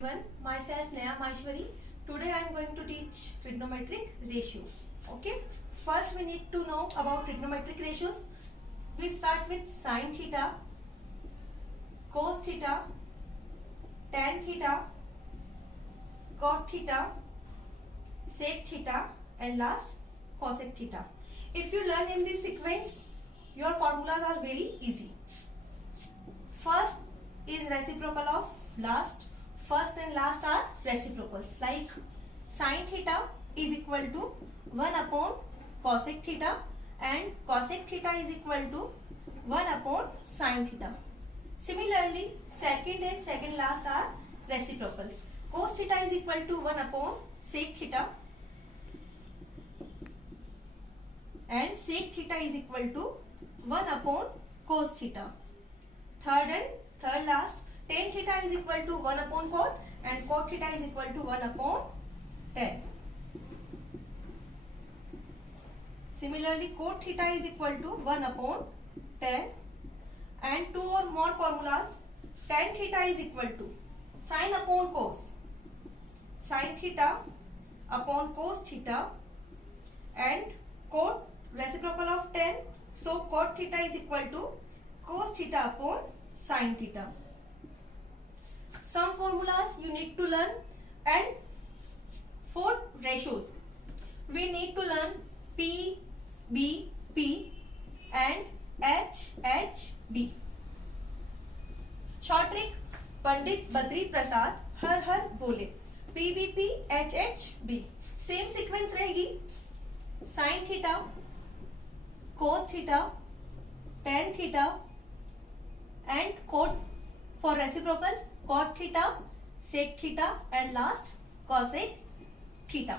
Everyone, myself Neha Maheshwari. Today I am going to teach trigonometric ratio. Okay. First we need to know about trigonometric ratios. We start with sin theta, cos theta, tan theta, cot theta, sec theta and last cosec theta. If you learn in this sequence, your formulas are very easy. First is reciprocal of last. First and last are reciprocals, like sin theta is equal to 1 upon cosec theta and cosec theta is equal to 1 upon sin theta. Similarly, second and second last are reciprocals. Cos theta is equal to 1 upon sec theta and sec theta is equal to 1 upon cos theta. Third last, tan theta is equal to 1 upon cot and cot theta is equal to 1 upon tan. Similarly, cot theta is equal to 1 upon tan and two or more formulas. Tan theta is equal to sin upon cos, sin theta upon cos theta and cot reciprocal of tan. So, cot theta is equal to cos theta upon sin theta. Some formulas you need to learn, and for ratios we need to learn P, B, P and H, H, B. Short trick, Pandit Badri Prasad हर हर बोले, P, B, P, H, H, B. Same sequence रहेगी, sine theta, cos theta, tan theta and cot for reciprocal, cot theta, sec theta and last cosec theta.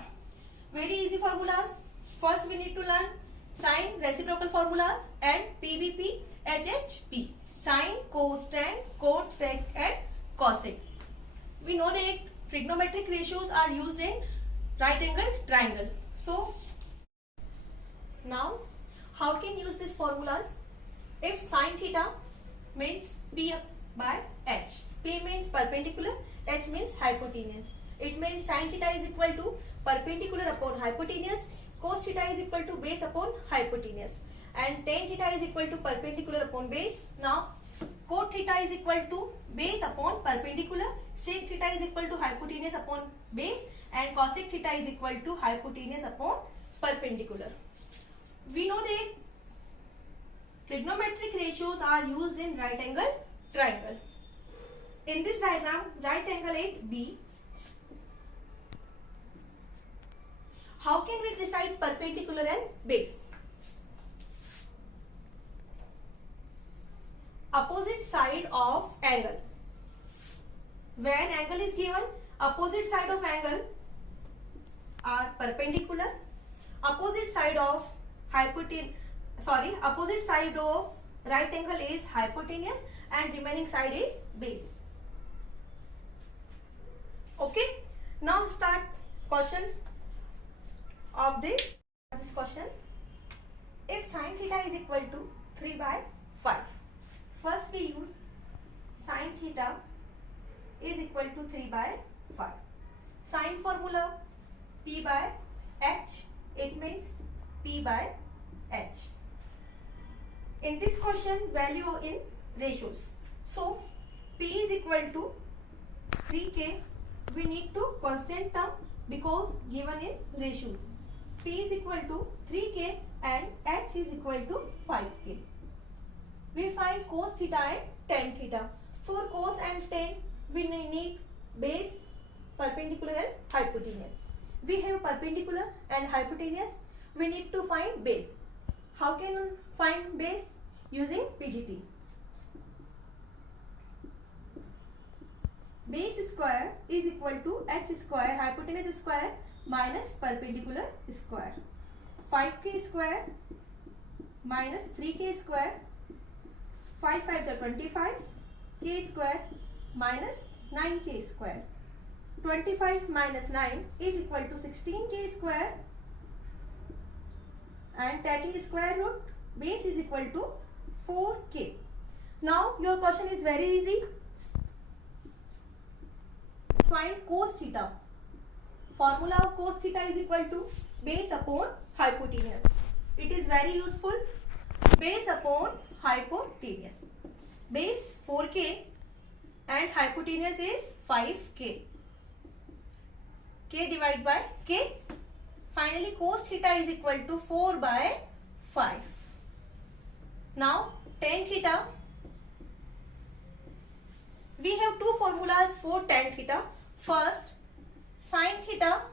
Very easy formulas. First we need to learn sine reciprocal formulas and PBP, HHP. Sine, cos, tan, cot, sec and cosec. We know that trigonometric ratios are used in right angle triangle. So now how can use these formulas? If sine theta means P by H. P means perpendicular, H means hypotenuse. It means sin theta is equal to perpendicular upon hypotenuse, cos theta is equal to base upon hypotenuse and tan theta is equal to perpendicular upon base. Now cot theta is equal to base upon perpendicular, sec theta is equal to hypotenuse upon base and cosec theta is equal to hypotenuse upon perpendicular. We know that trigonometric ratios are used in right angle triangle. In this diagram, right angle at B. How can we decide perpendicular and base? Opposite side of angle. When angle is given, opposite side of angle are perpendicular. Opposite side of opposite side of right angle is hypotenuse and remaining side is base. Okay. Now start question of this question. If sin theta is equal to 3 by 5. First we use sin theta is equal to 3 by 5. Sin formula P by H. It means P by H. In this question, value in ratios. So, P is equal to 3K. We need to constant term because given in ratios. P is equal to 3K and H is equal to 5K. We find cos theta and tan theta. For cos and tan, we need base, perpendicular and hypotenuse. We have perpendicular and hypotenuse. We need to find base. How can we find base? Using PGT. Base square is equal to H square, hypotenuse square minus perpendicular square. 5K square minus 3K square, 5 5 are 25, K square minus 9K square. 25 minus 9 is equal to 16K square and taking square root, base is equal to 4K. Now your question is very easy. find cos theta. Formula of cos theta is equal to base upon hypotenuse. It is very useful. Base upon hypotenuse. Base 4k and hypotenuse is 5k. K divided by k. Finally, cos theta is equal to 4 by 5. Now, tan theta. We have two formulas for tan theta. First, sin theta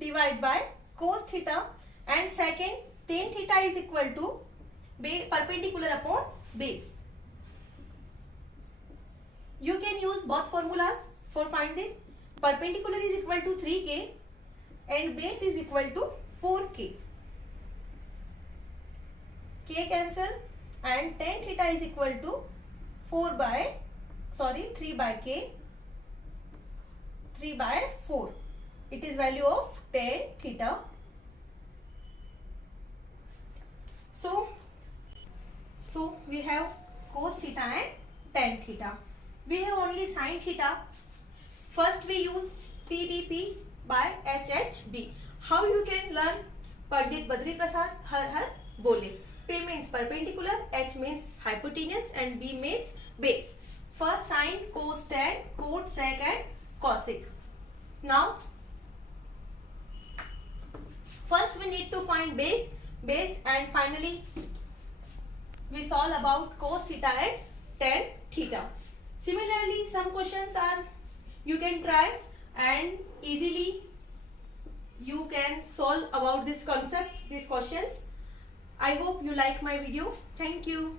divided by cos theta, and second, tan theta is equal to perpendicular upon base. You can use both formulas for find this. Perpendicular is equal to 3k and base is equal to 4k. K cancel and tan theta is equal to 3 by k, 3 by 4. It is value of tan theta. So we have cos theta and tan theta. We have only sin theta. First we use PBP by HHB. How you can learn? Pandit Badri Prasad har har bole. P means perpendicular, H means hypotenuse and B means base. First sine, cos, tan, cot, sec and cosec. Now first we need to find base and finally we solve about cos theta and tan theta. Similarly, some questions are you can try and easily you can solve about this concept, these questions. I hope you like my video. Thank you.